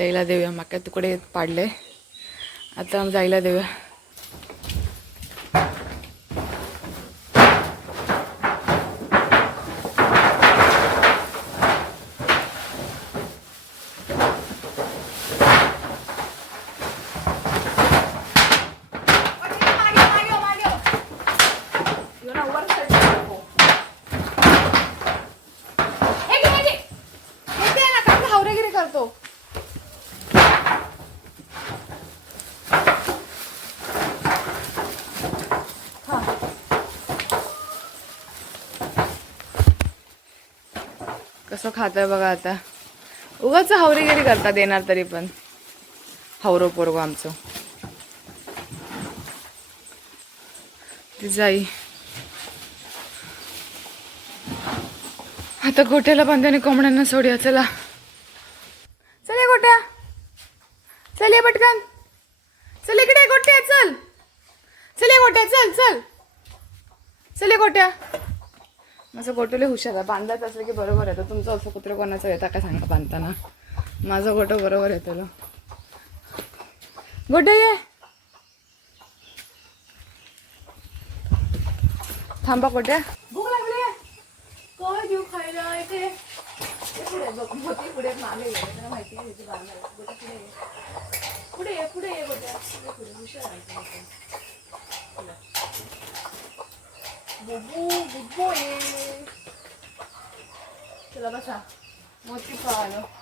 आता याला देऊया. मक्या तुकडे पाडले. आता जायला देऊया करतो कसं खातं बघा आता. उगाच हावरीगिरी करतात येणार तरी पण. हावरो पोरगो आमचं. ती जाई. आता गोट्याला बांधाने कोंबड्यांना सोडूया चला. चल ये गोट्या. चल या पटकन. चल इकडे गोट्या चल. चल गोट्या चल चल. चल गोट्या. माझं गोटोले हुशार आहे. बांधायचं असलं की बरोबर येतं तुमचं असं कुत्र कोणाचं येतं का सांगा बांधताना? माझं गोटो बरोबर येतो लो. गोटे ये. थांबा गोट्या. भूक लागली काय देऊ खायला इथे पुढे बघ मोठी पुढे मागे माहिती आहे पुढे पुढे ये पुढे ये गोट्या. पुढे पुढे हुशार आहे. तू पण. चला. बुबू बुबू ये चला बसा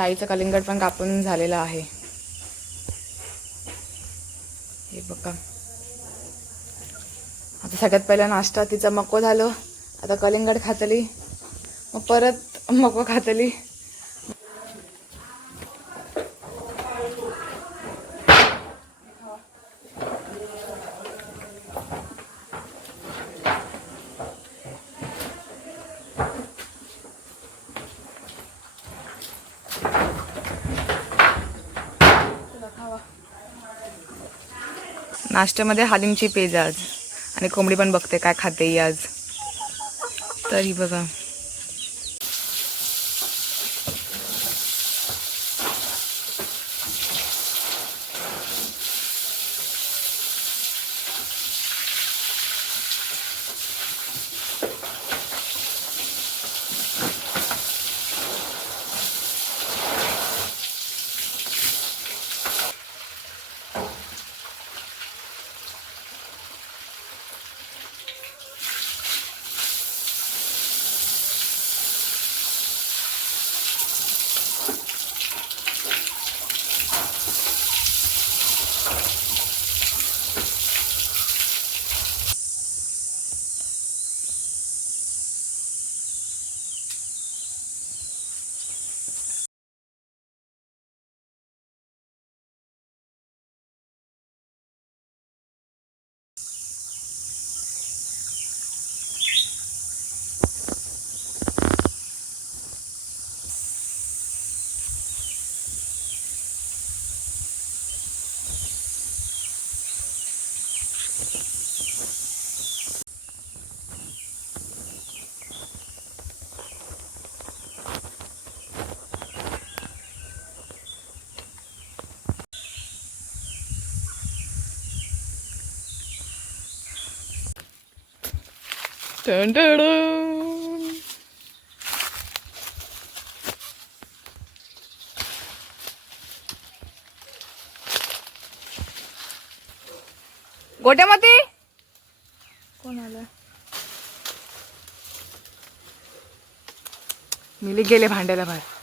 मोठी जाईचं कलिंगड पण कापून झालेलं आहे. हे बघा. आता सगळ्यात पहिला नाश्ता तिचा मको झालो. आता कलिंगड खातली. मग परत मको खातली. नाश्त्यामध्ये हालिमची पेज आज. आणि कोंबडी पण बघते काय खाते ही आज. तरी बघा. Dun, dun, dun. गोट्यामध्ये? कोण आलं मिली गेले भांड्याला बाहेर.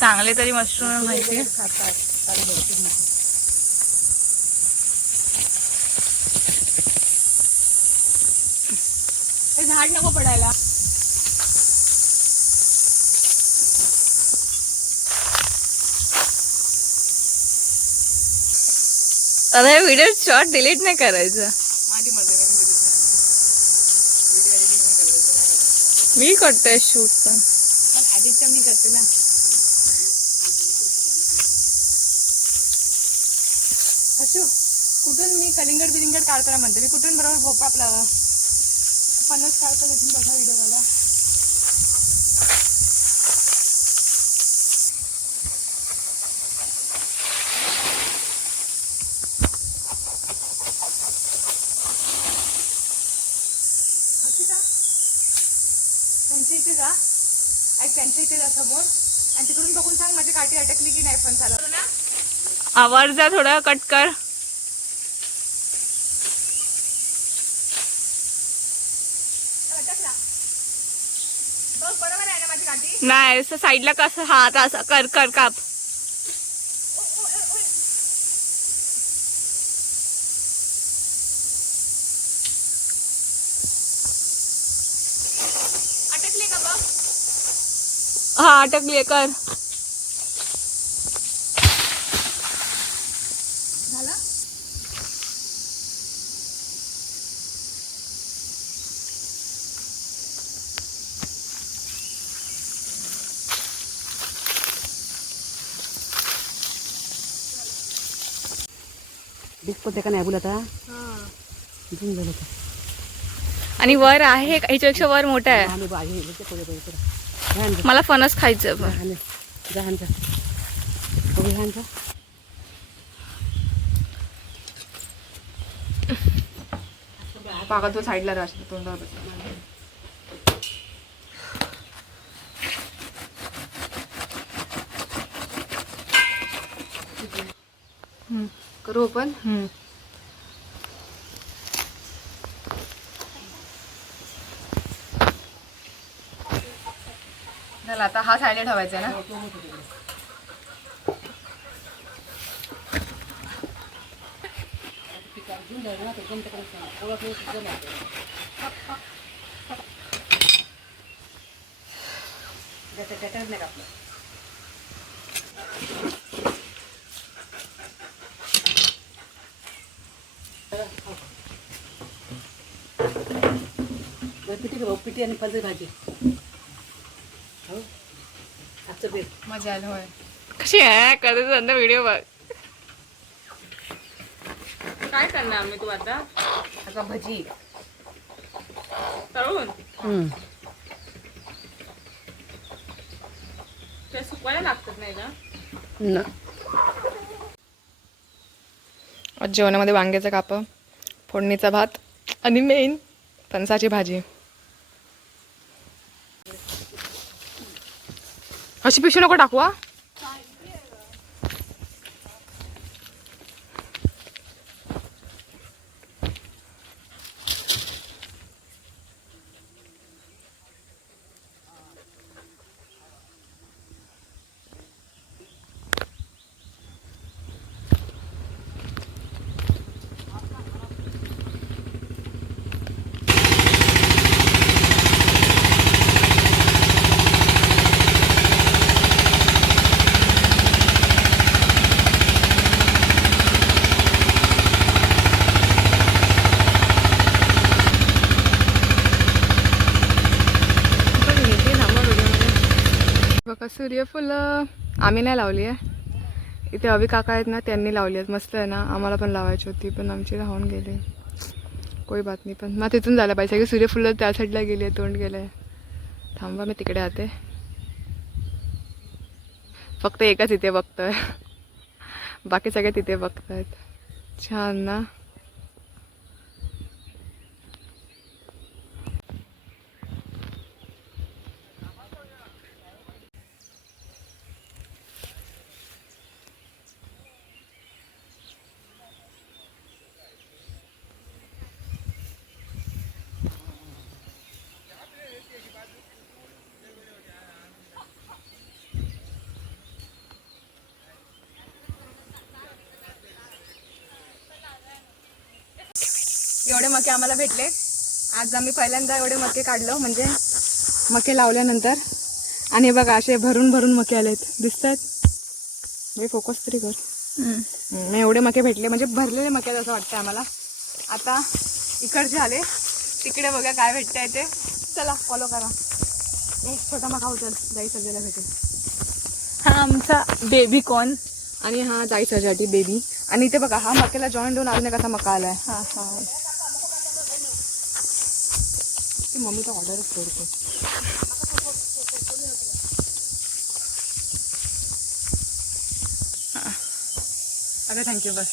चांगले तरी मशरूम माहिती झाड नको पडायला. आता हे व्हिडिओ शॉर्ट डिलीट नाही करायचं माझी मर्जी मी करते शूट पण. पण मी करते ना. अशो कुठून मी कलिंगड बिलिंगड काढताना म्हणते. मी कुठून बरोबर भोपा आपला पन्नास काढता तिथून बघा व्हिडिओ काढा. त्यांच्या इथे जा. ऐक त्यांच्या इथे जा समोर. आणि तिकडून बघून सांग माझी काठी अटकली की नाही पण चालू ना? आवाज जा थोडा कट कर. नाही असं साईडला कसं हा आता असं कर कर काप अटकली का बघ हा अटकली कर. का नाही बोलत आणि वर आहे ह्याच्यापेक्षा वर मोठा आहे. मला फणस खायचं पाका तो साईडला राहतो तोंडावर करू ओपन चला आता हा साईडला ठेवायचा आहे ना? बरं, पिठी भाऊ पिठी आणि फलची भाजी. बेट मजा आली होय. कशी आहे? करत व्हिडिओ बघ. काय करणार आम्ही तू आता? आता भजी. तळून. ते सुकवायला लागतात नाही ना न. आज जेवणामध्ये वांग्याचं काप फोडणीचा भात आणि मेन फणसाची भाजी. अशी पिशवी नको टाकू फुलं uh, आम्ही नाही लावली आहे. इथे अभि काका आहेत ना त्यांनी लावली आहेत. मस्त आहे ना आम्हाला पण लावायची होती पण आमची राहून गेली. कोई बात नाही पण मग तिथून झालं पाहिजे. की सूर्यफुलं त्या साईडला गेली आहे तोंड गेलं आहे थांबा मी तिकडे आते फक्त एकच इथे बघतोय. बाकी सगळे तिथे बघत आहेत छान ना. एवढे मके आम्हाला भेटले. आज आम्ही पहिल्यांदा एवढे मके काढलो म्हणजे मके लावल्यानंतर. आणि बघा असे भरून भरून मके आलेत. दिसत आहेत फोकस तरी कर. हम्म, एवढे मके भेटले म्हणजे भरलेले मके आहेत असं वाटतं आम्हाला. आता इकडचे आले. तिकडे बघा काय भेटतंय ते. चला फॉलो करा. एक छोटा मका उचल. जाई सगळ्याला भेटेल. हा आमचा बेबी कॉर्न आणि हा जाई सजाटी बेबी आणि इथे बघा हा मकेला जॉईन देऊन अजून एक असा मका आलाय. हा हा. ती मम्मी तर ऑर्डरच करतो. अगं थँक्यू बस.